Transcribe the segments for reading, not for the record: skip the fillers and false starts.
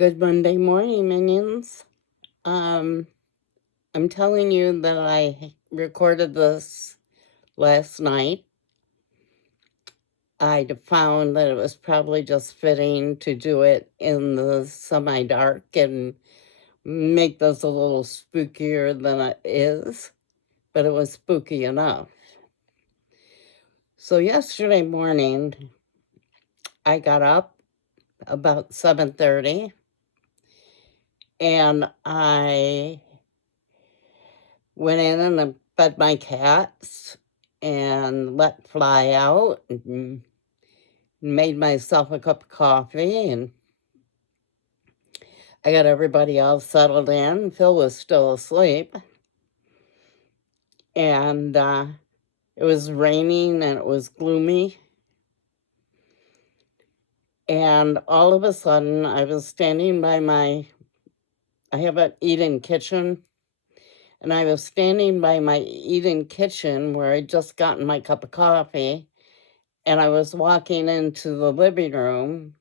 Good Monday morning, minions. Um, I'm telling you that I recorded this last night. I found that it was probably just fitting to do it in the semi-dark and make this a little spookier than it is, but it was spooky enough. So yesterday morning, I got up about 7:30 and I went in and I fed my cats and let Fly out and made myself a cup of coffee, and I got everybody all settled in. Phil was still asleep, and it was raining and it was gloomy. And all of a sudden, I was standing by I have an eat-in kitchen, and I was standing by my eat-in kitchen where I'd just gotten my cup of coffee, and I was walking into the living room,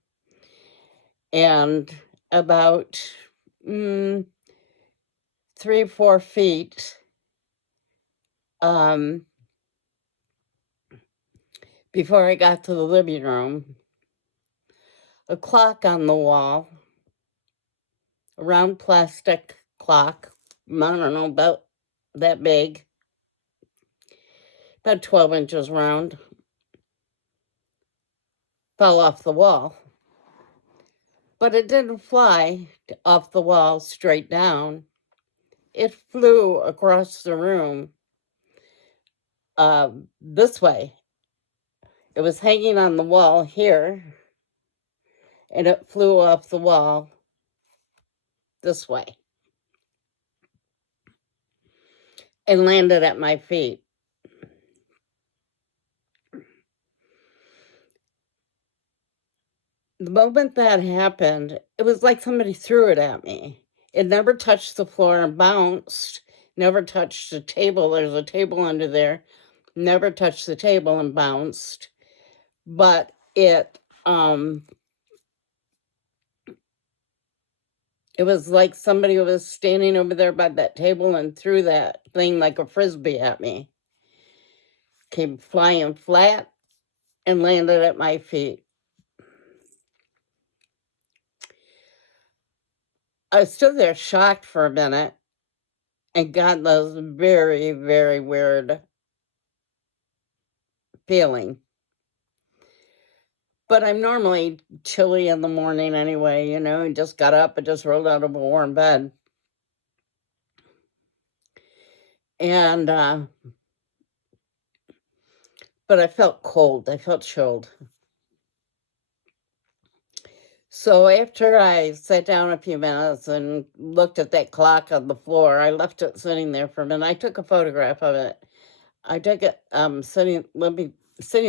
and about 3 or 4 feet um, before I got to the living room, a clock on the wall, a round plastic clock, I don't know, about that big, about 12 inches round, fell off the wall. But it didn't fly off the wall straight down. It flew across the room this way. It was hanging on the wall here, and it flew off the wall this way and landed at my feet. The moment that happened, it was like somebody threw it at me. It never touched the floor and bounced, never touched the table. There's a table under there. Never touched the table and bounced. But it was like somebody was standing over there by that table and threw that thing like a frisbee at me. Came flying flat and landed at my feet. I stood there shocked for a minute and got this very, very weird feeling. But I'm normally chilly in the morning anyway, and just got up and just rolled out of a warm bed. And, but I felt cold. I felt chilled. So after I sat down a few minutes and looked at that clock on the floor, I left it sitting there for a minute. I took a photograph of it. I took it sitting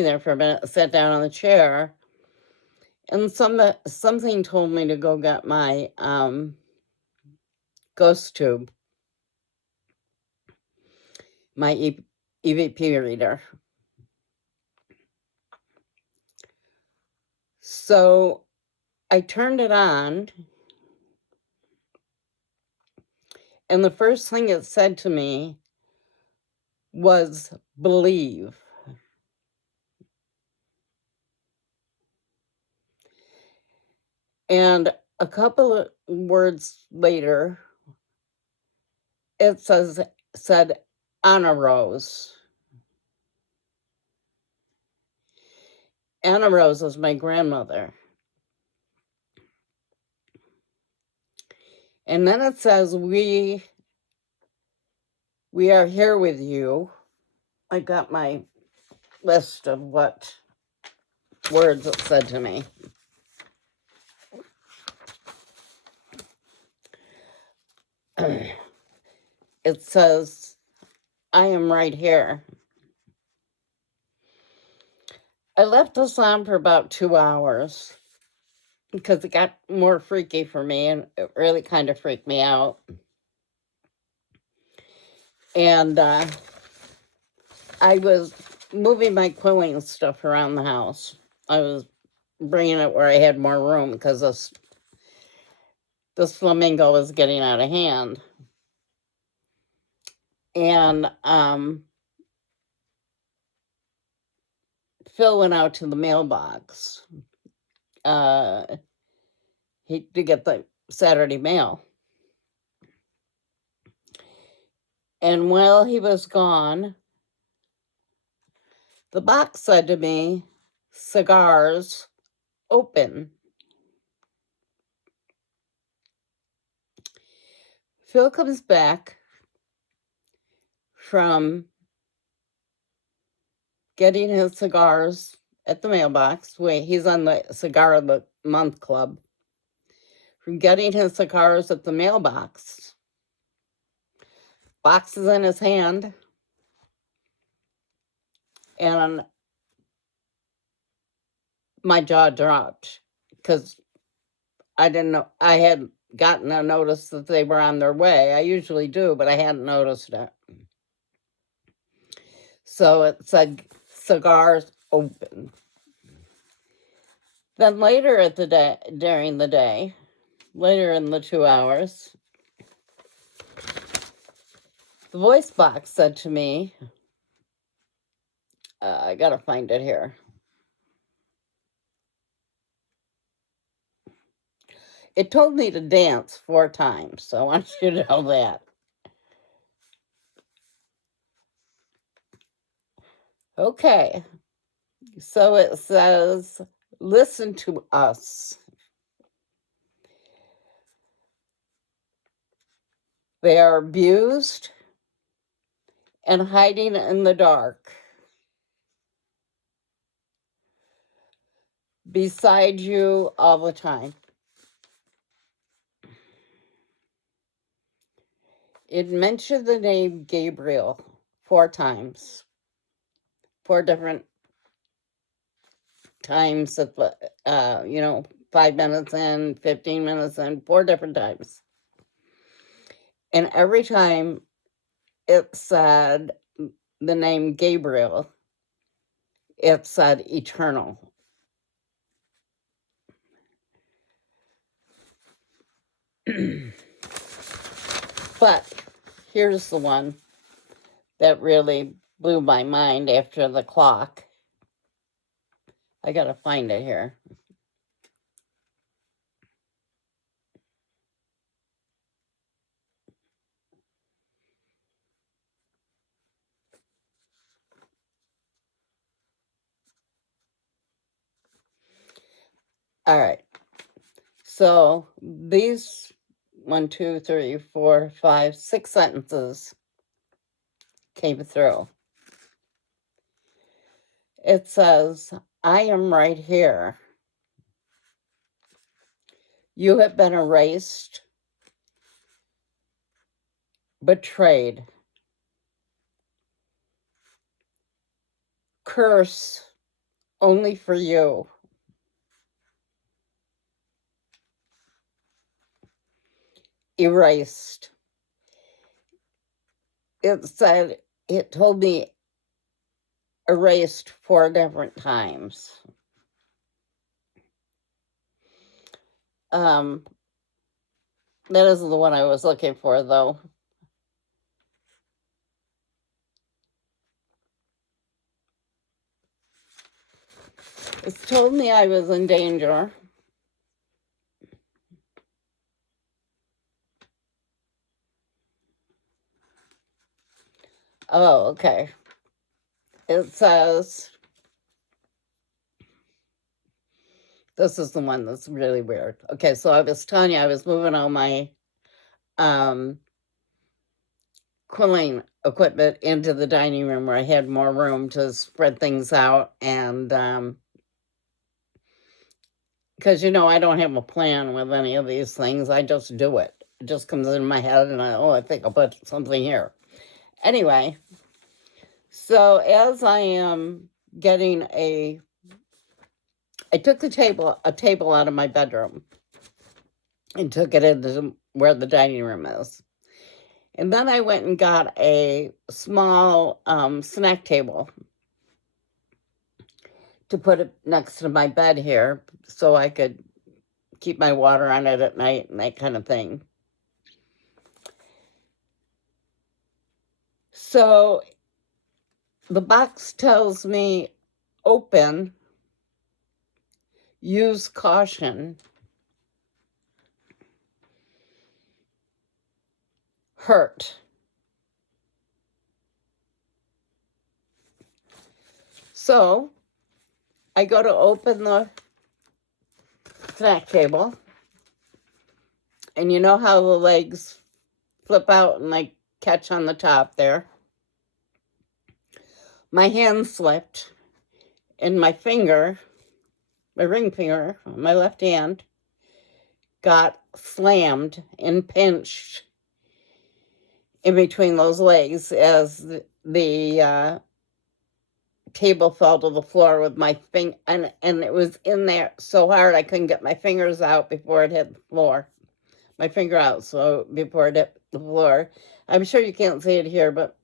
there for a minute, sat down on the chair, and something told me to go get my ghost tube, my EVP reader. So I turned it on, and the first thing it said to me was believe. And a couple of words later, it said Anna Rose. Anna Rose is my grandmother. And then it says, we are here with you. I got my list of what words it said to me. It says, I am right here. I left this on for about 2 hours because it got more freaky for me, and it really kind of freaked me out. And I was moving my quilling stuff around the house. I was bringing it where I had more room because this flamingo was getting out of hand. And Phil went out to the mailbox to get the Saturday mail. And while he was gone, the box said to me, "Cigars open." Phil comes back from getting his cigars at the mailbox. Wait, he's on the Cigar of the Month Club. From getting his cigars at the mailbox, box is in his hand, and my jaw dropped because I didn't know. I had gotten a notice that they were on their way. I usually do, but I hadn't noticed it. So it said cigars open. Then later at the day, during the day, later in the 2 hours, the voice box said to me, I gotta find it here. It told me to dance 4 times, so I want you to know that. Okay, so it says, listen to us. They are abused and hiding in the dark. Beside you all the time. It mentioned the name Gabriel 4 times. 4 different times at the, 5 minutes in, 15 minutes in, 4 different times. And every time it said the name Gabriel, it said eternal. But here's the one that really blew my mind after the clock. I gotta find it here. All right. So these 1, 2, 3, 4, 5, 6 sentences came through. It says, I am right here. You have been erased, betrayed, curse only for you. Erased. It told me erased 4 different times. That isn't the one I was looking for, though. It's told me I was in danger. Oh, okay. It says, this is the one that's really weird. Okay, so I was telling you, I was moving all my quilling equipment into the dining room where I had more room to spread things out. And because, I don't have a plan with any of these things. I just do it. It just comes in my head and I think I'll put something here. Anyway, so as I am getting I took a table out of my bedroom and took it into where the dining room is. And then I went and got a small snack table to put it next to my bed here so I could keep my water on it at night and that kind of thing. So the box tells me open, use caution, hurt. So I go to open the snack table, and you know how the legs flip out and like catch on the top there. My hand slipped, and my finger, my ring finger, my left hand, got slammed and pinched in between those legs as the table fell to the floor with my finger, and it was in there so hard I couldn't get my fingers out before it hit the floor. My finger out, so before it hit the floor. I'm sure you can't see it here, but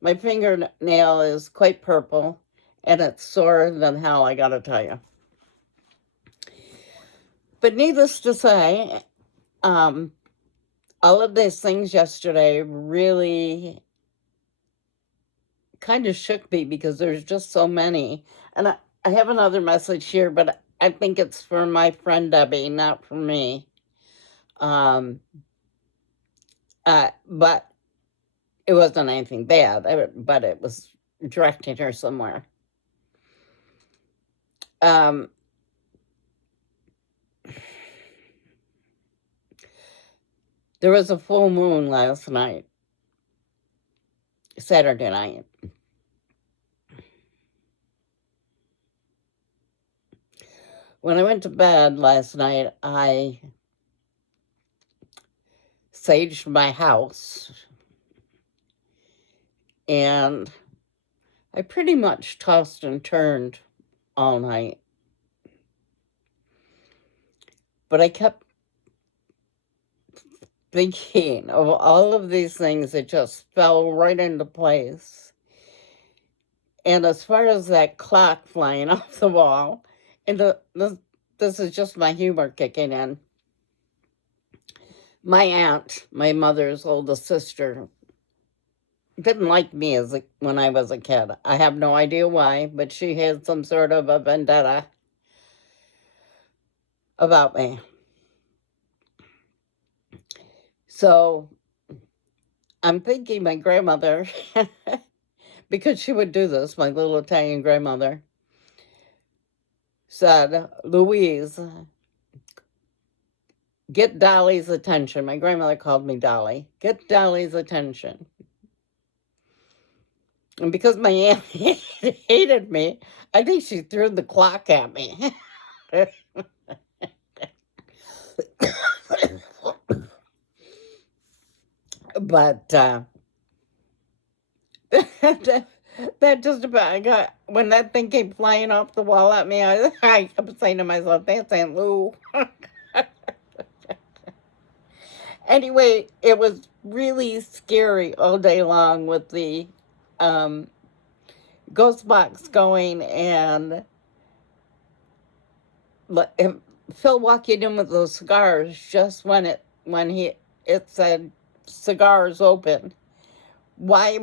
my fingernail is quite purple, and it's sore than hell, I gotta tell you. But needless to say, all of these things yesterday really kind of shook me because there's just so many. And I have another message here, but I think it's for my friend Debbie, not for me. But it wasn't anything bad, but it was directing her somewhere. There was a full moon last night, Saturday night. When I went to bed last night, I saged my house, and I pretty much tossed and turned all night. But I kept thinking of all of these things that just fell right into place. And as far as that clock flying off the wall, and this is just my humor kicking in. My aunt, my mother's oldest sister, didn't like me when I was a kid. I have no idea why, but she had some sort of a vendetta about me. So I'm thinking my grandmother, because she would do this, my little Italian grandmother, said, Louise, get Dolly's attention. My grandmother called me Dolly. Get Dolly's attention. And because my aunt hated me, I think she threw the clock at me. But that just about when that thing came flying off the wall at me, I kept saying to myself, that's Aunt Lou. Anyway, it was really scary all day long with the ghost box going, and Phil walking in with those cigars just when it said cigars open. Why?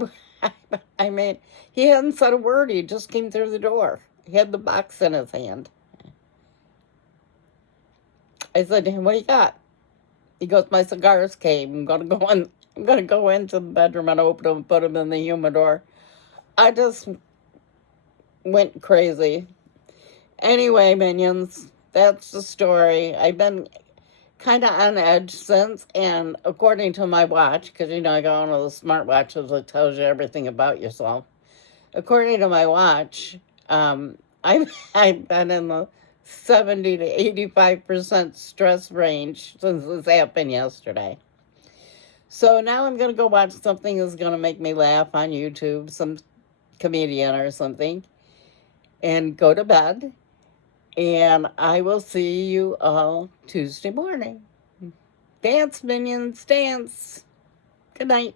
I mean, he hadn't said a word. He just came through the door. He had the box in his hand. I said to him, what do you got? He goes, my cigars came. I'm gonna go into the bedroom and open them and put them in the humidor. I just went crazy. Anyway, minions, that's the story. I've been kind of on edge since, and according to my watch, because I got one of those smart watches that tells you everything about yourself. According to my watch, I've been in the 70 to 85% stress range since this happened yesterday. So now I'm going to go watch something that's going to make me laugh on YouTube, some comedian or something, and go to bed. And I will see you all Tuesday morning. Dance, minions, dance. Good night.